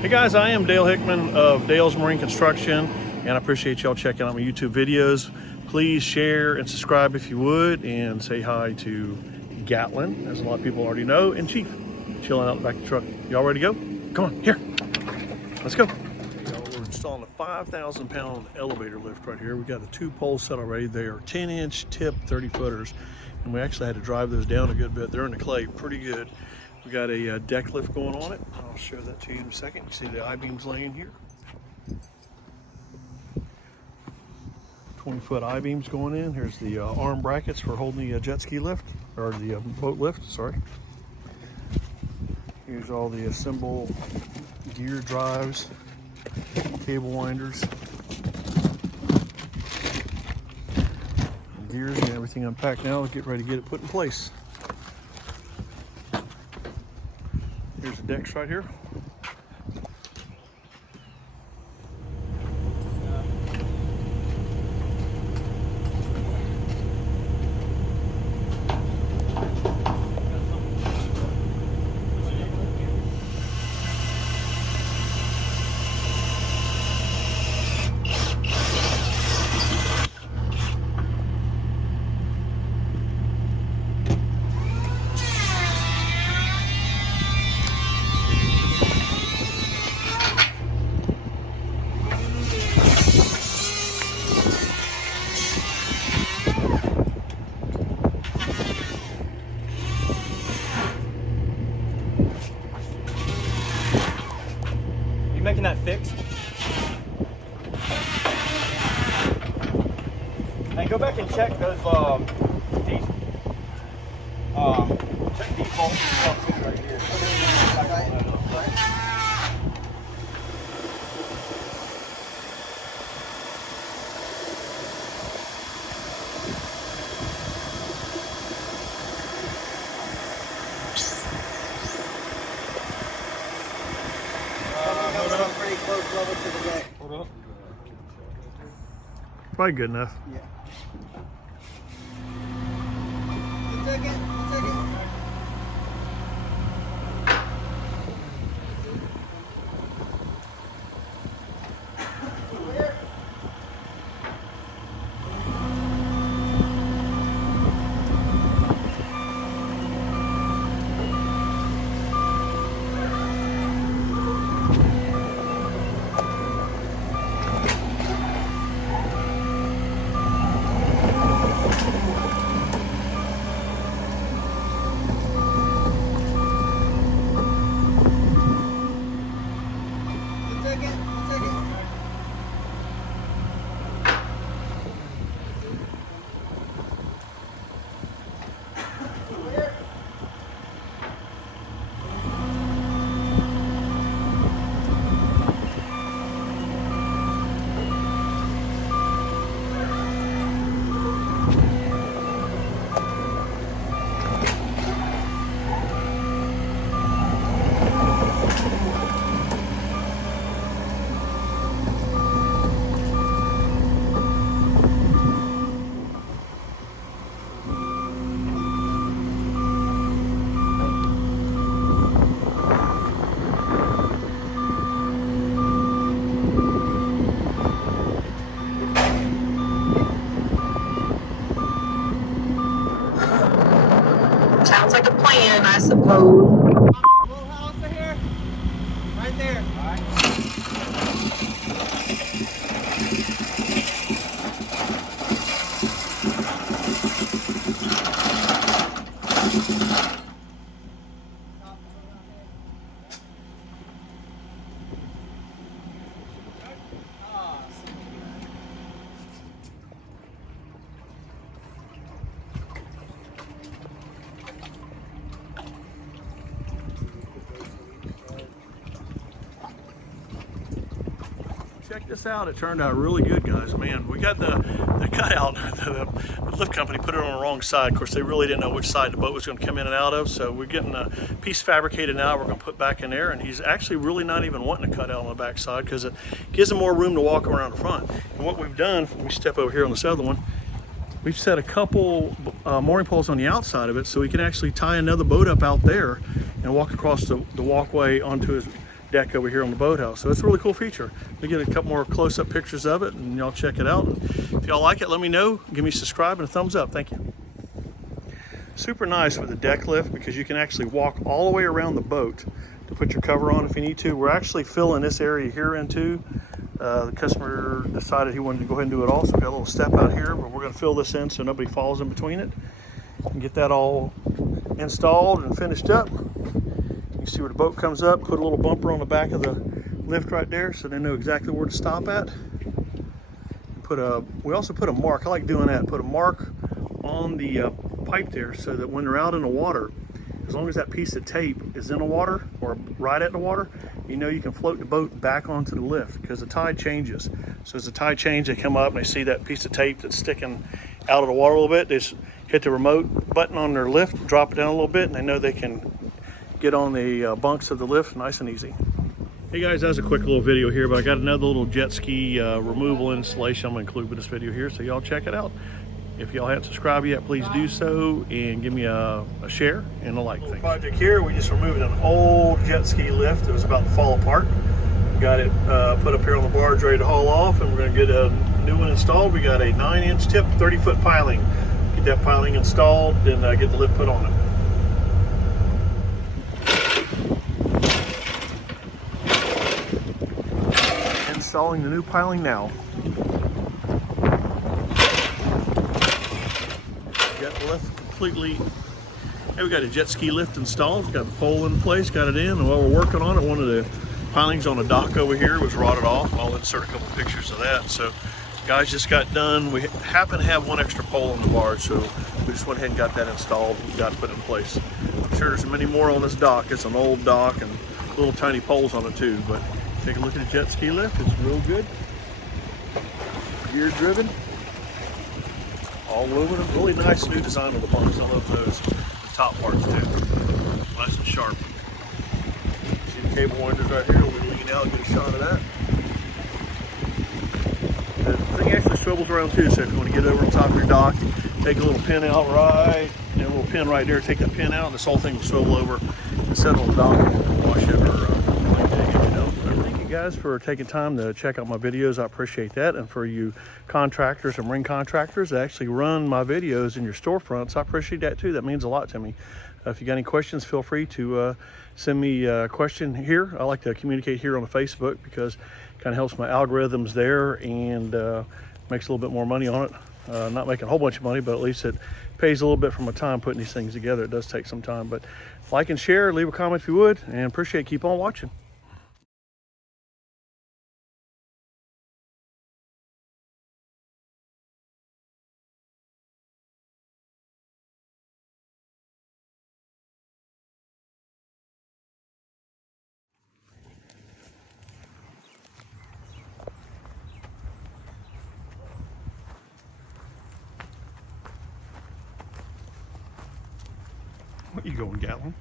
Hey guys, I am Dale Hickman of Dale's Marine Construction, and I appreciate y'all checking out my YouTube videos. Please share and subscribe if you would, and say hi to Gatlin, as a lot of people already know, and Chief, chilling out the back of the truck. Y'all ready to go? Come on, here, let's go. We're installing a 5,000 pound elevator lift right here. We got a 2-pole set already. They are 10-inch tip 30-footers, and we actually had to drive those down a good bit. They're in the clay pretty good. We got a deck lift going on it. I'll show that to you in a second. You see the I-beams laying here. 20-foot I-beams going in. Here's the arm brackets for holding the jet ski lift, or the boat lift, sorry. Here's all the assemble gear drives, cable winders, gears and everything unpacked now. Get ready to get it put in place. Here's the decks right here. Making that fixed. And go back and check those these check these bolts and stuff too right here. Pretty close level to the deck. Hold up. Probably good enough. Yeah. One second, 1 second. Sounds like a plan, I suppose. Little house right here. Right there. All right. Check this out, it turned out really good, guys. Man, we got the cutout. The lift company put it on the wrong side. Of course, they really didn't know which side the boat was going to come in and out of, so we're getting a piece fabricated now we're going to put back in there, and he's actually really not even wanting to cut out on the back side because it gives him more room to walk around the front. And what we've done, when we step over here on this other one, we've set a couple mooring poles on the outside of it so we can actually tie another boat up out there and walk across the walkway onto his deck over here on the boathouse. So it's a really cool feature. We get a couple more close-up pictures of it, and y'all check it out. If y'all like it, let me know. Give me a subscribe and a thumbs up. Thank you. Super nice with the deck lift because you can actually walk all the way around the boat to put your cover on if you need to. We're actually filling this area here in too. The customer decided he wanted to go ahead and do it all, so we got a little step out here, but we're going to fill this in so nobody falls in between it. And get that all installed and finished up. You see where the boat comes up, put a little bumper on the back of the lift right there so they know exactly where to stop at. We also put a mark, I like doing that, put a mark on the pipe there so that when they're out in the water, as long as that piece of tape is in the water or right at the water, you know you can float the boat back onto the lift because the tide changes. So as the tide changes, they come up and they see that piece of tape that's sticking out of the water a little bit. They just hit the remote button on their lift, drop it down a little bit, and they know they can get on the bunks of the lift nice and easy. Hey guys, that's a quick little video here, but I got another little jet ski removal installation I'm going to include with this video here, so y'all check it out. If y'all haven't subscribed yet, please do so and give me a share and a like. Thanks. Project here, we just removed an old jet ski lift that was about to fall apart. Got it put up here on the barge ready to haul off, and we're going to get a new one installed. We got a 9-inch tip, 30-foot piling. Get that piling installed and get the lift put on it. Installing the new piling now. Got the lift completely. Hey, we got a jet ski lift installed. Got the pole in place, got it in, and while we're working on it, one of the pilings on the dock over here was rotted off. I'll insert a couple pictures of that. So guys just got done. We happen to have one extra pole on the barge, so we just went ahead and got that installed and got it put in place. I'm sure there's many more on this dock. It's an old dock and little tiny poles on it too, but take a look at the jet ski lift. It's real good. Gear driven. All aluminum. Really nice new design on the bunks. I love those. The top parts too. Nice and sharp. See the cable winders right here. We'll lean out and get a shot of that. The thing actually swivels around too, so if you want to get over on top of your dock, take a little pin out right, and a little pin right there, take that pin out, and this whole thing will swivel over and set on the dock and wash it or whatever. Thank you guys for taking time to check out my videos. I appreciate that. And for you contractors and marine contractors that actually run my videos in your storefronts, I appreciate that too. That means a lot to me. If you got any questions, feel free to send me a question here. I like to communicate here on the Facebook because it kind of helps my algorithms there and makes a little bit more money on it. Not making a whole bunch of money, but at least it pays a little bit for my time putting these things together. It does take some time, but like and share, leave a comment if you would, and appreciate it. Keep on watching. Where you going, Gatlin?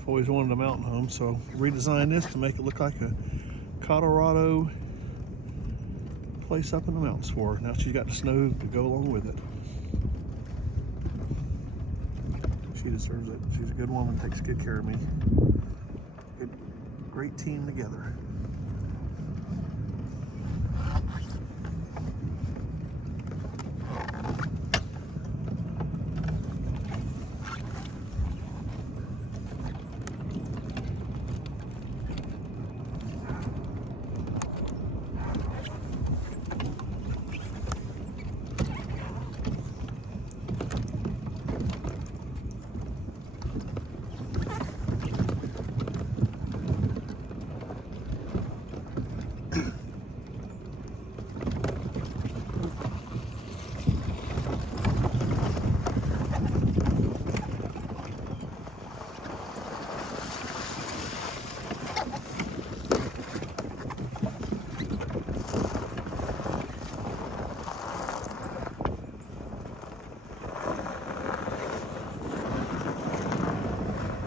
wife always wanted a mountain home, so redesigned this to make it look like a Colorado place up in the mountains for her. Now she's got the snow to go along with it. She deserves it. She's a good woman, takes good care of me. Good, great team together.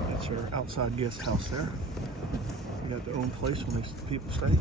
That's our outside guest house there. They got their own place when these people stay.